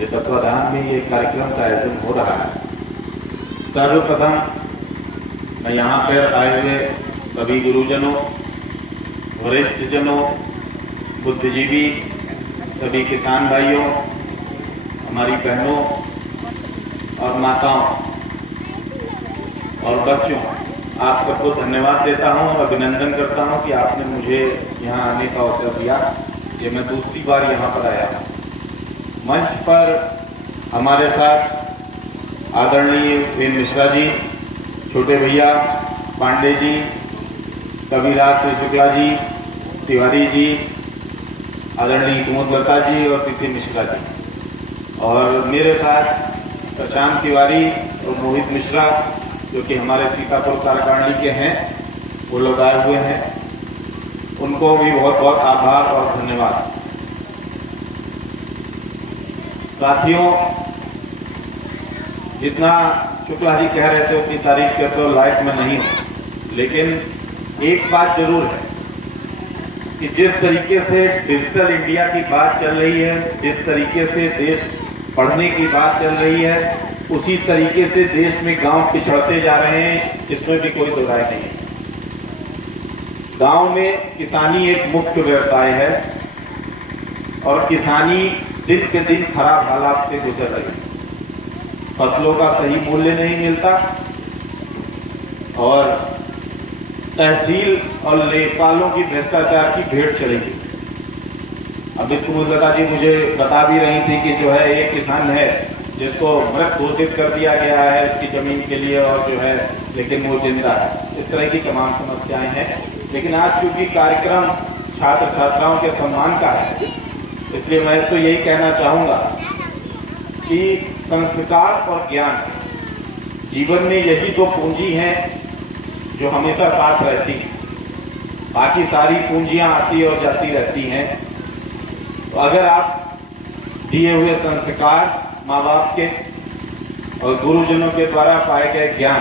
के तत्वाधान में ये कार्यक्रम का आयोजन हो रहा है। सर्वप्रथम मैं यहाँ पर आए हुए सभी गुरुजनों, वरिष्ठजनों, बुद्धिजीवी, सभी किसान भाइयों, हमारी बहनों और माताओं और बच्चों, आप सबको धन्यवाद देता हूं और अभिनंदन करता हूं कि आपने मुझे यहाँ आने का अवसर दिया। ये मैं दूसरी बार यहाँ पर आया हूँ। मंच पर हमारे साथ आदरणीय वेद मिश्रा जी, छोटे भैया पांडे जी, कविराज शुक्ला जी, तिवारी जी, आदरणीय कुमुदलता जी और तिथि मिश्रा जी, और मेरे साथ प्रशांत तिवारी और मोहित मिश्रा जो कि हमारे सीतापुर कार्यकारिणी के हैं, वो लोग आए हुए हैं। उनको भी बहुत बहुत आभार और धन्यवाद। साथियों, जितना शुक्ला जी कह रहे थे उतनी तारीफ के तो लायक में नहीं हूँ, लेकिन एक बात जरूर है कि जिस तरीके से डिजिटल इंडिया की बात चल रही है, जिस तरीके से देश पढ़ने की बात चल रही है, उसी तरीके से देश में गांव पिछड़ते जा रहे हैं, इसमें भी कोई दो राय नहीं है। गांव में किसानी एक मुख्य व्यवसाय है और किसानी दिन के दिन खराब हालात से गुजर रही है। फसलों का सही मूल्य नहीं मिलता और तहसील और लेखपालों की भ्रष्टाचार की भेंट चलेगी। अभी कुमुदलता जी मुझे बता भी रही थी कि जो है एक किसान है जिसको मृत घोषित कर दिया गया है उसकी जमीन के लिए, और जो है लेकिन वो जिंदा है। इस तरह की तमाम समस्याएं हैं। लेकिन आज चूंकि कार्यक्रम छात्र छात्राओं के सम्मान का है, इसलिए मैं तो यही कहना चाहूँगा कि संस्कार और ज्ञान जीवन में यही दो पूंजी हैं जो हमेशा साथ रहती हैं। बाकी सारी पूंजियां आती और जाती रहती हैं। तो अगर आप दिए हुए संस्कार, माँ बाप के और गुरुजनों के द्वारा पाए गए ज्ञान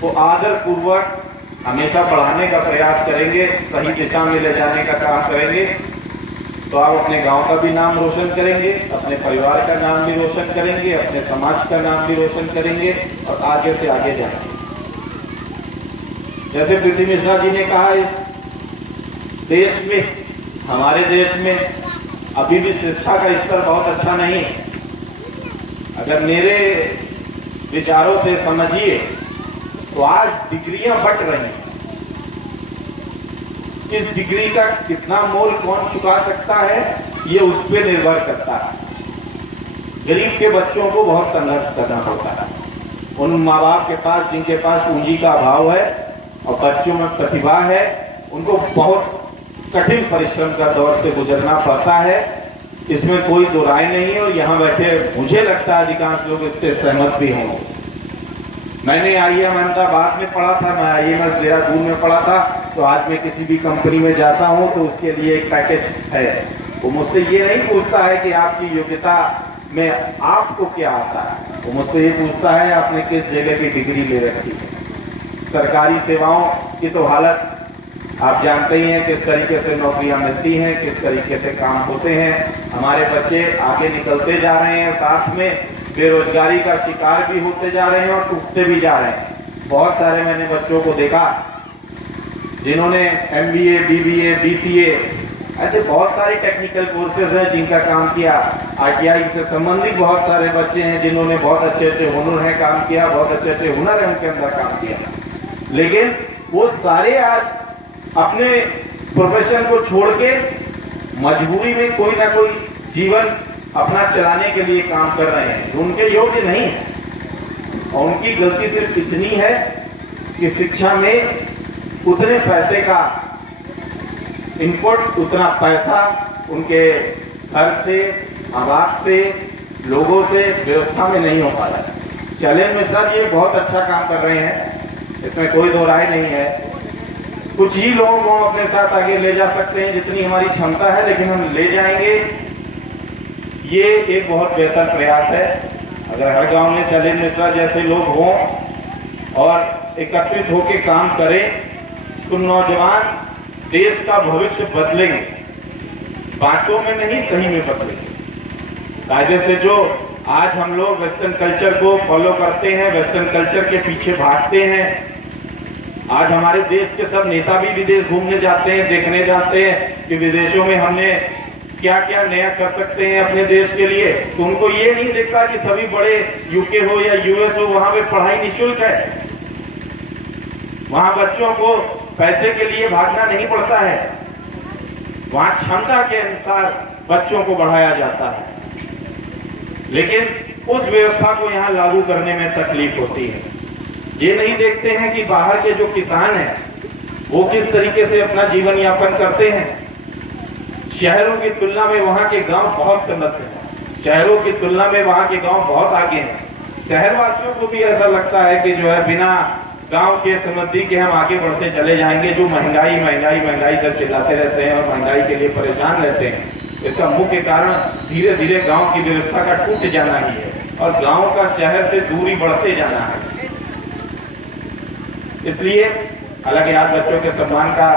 को आदर पूर्वक हमेशा बढ़ाने का प्रयास करेंगे, सही दिशा में ले जाने का काम करेंगे, तो आप अपने गांव का भी नाम रोशन करेंगे, अपने परिवार का नाम भी रोशन करेंगे, अपने समाज का नाम भी रोशन करेंगे और आगे से आगे जाएंगे। जैसे तिथि मिश्रा जी ने कहा, इस देश में, हमारे देश में अभी भी शिक्षा का स्तर बहुत अच्छा नहीं है। अगर मेरे विचारों से समझिए तो आज डिग्रियां बंट रही हैं। इस डिग्री का कितना मोल कौन चुका सकता है, ये उस पर निर्भर करता है। गरीब के बच्चों को बहुत संघर्ष करना पड़ता है। उन माँ बाप के पास जिनके पास पूंजी का अभाव है और बच्चों में प्रतिभा है, उनको बहुत कठिन परिश्रम का दौर से गुजरना पड़ता है। इसमें कोई दो राय नहीं है और यहाँ बैठे मुझे लगता है अधिकांश लोग इससे सहमत भी होंगे। मैंने IIM अहमदाबाद में पढ़ा था, मैं IIM देहरादून में पढ़ा था, तो आज मैं किसी भी कंपनी में जाता हूँ तो उसके लिए एक पैकेज है। वो मुझसे ये नहीं पूछता है कि आपकी योग्यता में आपको क्या आता है, वो मुझसे ये पूछता है आपने किस जगह की डिग्री ले रखी है। सरकारी सेवाओं की तो हालत आप जानते ही हैं, किस तरीके से नौकरियां मिलती हैं, किस तरीके से काम होते हैं। हमारे बच्चे आगे निकलते जा रहे हैं, साथ में बेरोजगारी का शिकार भी होते जा रहे हैं और टूटते भी जा रहे हैं। बहुत सारे मैंने बच्चों को देखा जिन्होंने MBA, BBA, BCA, ऐसे बहुत सारे टेक्निकल कोर्सेज हैं जिनका काम किया। ITI से संबंधित बहुत सारे बच्चे हैं जिन्होंने बहुत अच्छे अच्छे हुनर है काम किया, बहुत अच्छे अच्छे हुनर है उनके अंदर काम किया। लेकिन वो सारे आज अपने प्रोफेशन को छोड़ के मजबूरी में कोई ना कोई जीवन अपना चलाने के लिए काम कर रहे हैं जो उनके योग्य नहीं है। और उनकी गलती सिर्फ इतनी है कि शिक्षा में उतने पैसे का इनपुट, उतना पैसा उनके घर से, माँ बाप से, लोगों से, व्यवस्था में नहीं हो पा रहा है। चैलेंज मिश्रा जी बहुत अच्छा काम कर रहे हैं, इसमें कोई दो राय नहीं है। कुछ ही लोगों को अपने साथ आगे ले जा सकते हैं जितनी हमारी क्षमता है, लेकिन हम ले जाएंगे। ये एक बहुत बेहतर प्रयास है। अगर हर गांव में चैलेंज मिश्रा जैसे लोग हों और एकत्रित होकर काम करें तो नौजवान देश का भविष्य बदलेंगे। बातों में नहीं, सही में बदलेंगे। कायदे से जो आज हम लोग वेस्टर्न कल्चर को फॉलो करते हैं, वेस्टर्न कल्चर के पीछे भागते हैं। आज हमारे देश के सब नेता भी विदेश घूमने जाते हैं, देखने जाते हैं कि विदेशों में हमने क्या क्या नया कर सकते हैं अपने देश के लिए। तो उनको ये नहीं देखता कि सभी बड़े यूके हो या यूएस हो, वहां पे पढ़ाई निःशुल्क है, वहां बच्चों को पैसे के लिए भागना नहीं पड़ता है, वहां क्षमता के अनुसार बच्चों को बढ़ाया जाता है। लेकिन उस व्यवस्था को यहाँ लागू करने में तकलीफ होती है। ये नहीं देखते हैं कि बाहर के जो किसान हैं वो किस तरीके से अपना जीवन यापन करते हैं। शहरों की तुलना में वहाँ के गांव बहुत समृद्ध हैं, शहरों की तुलना में वहाँ के गांव बहुत आगे हैं। शहरवासियों को भी ऐसा लगता है कि जो है बिना गांव के समृद्धि के हम आगे बढ़ते चले जाएंगे। जो महंगाई महंगाई महंगाई सब चिल्लाते रहते हैं और महंगाई के लिए परेशान रहते हैं, इसका मुख्य कारण धीरे धीरे गांव की व्यवस्था का टूट जाना ही है और गांव का शहर से दूरी बढ़ते जाना है। इसलिए हालांकि आज बच्चों के सम्मान का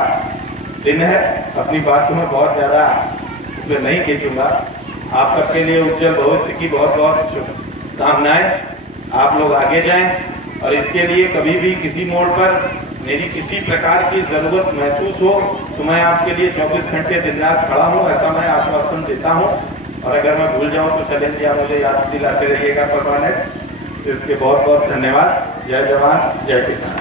दिन है, अपनी बात को मैं बहुत ज्यादा उसमें नहीं खींचूंगा। आप सबके लिए उज्जवल भविष्य की बहुत बहुत शुभकामनाएं। आप लोग आगे जाएं और इसके लिए कभी भी किसी मोड़ पर मेरी किसी प्रकार की जरूरत महसूस हो तो मैं आपके लिए 24 घंटे दिन रात खड़ा हूँ, ऐसा मैं आश्वासन देता हूँ। और अगर मैं भूल जाऊँ तो चैलेंज या मुझे याद दिलाते रहिएगा परमानेंट। इसके बहुत बहुत धन्यवाद। जय जवान जय किसान।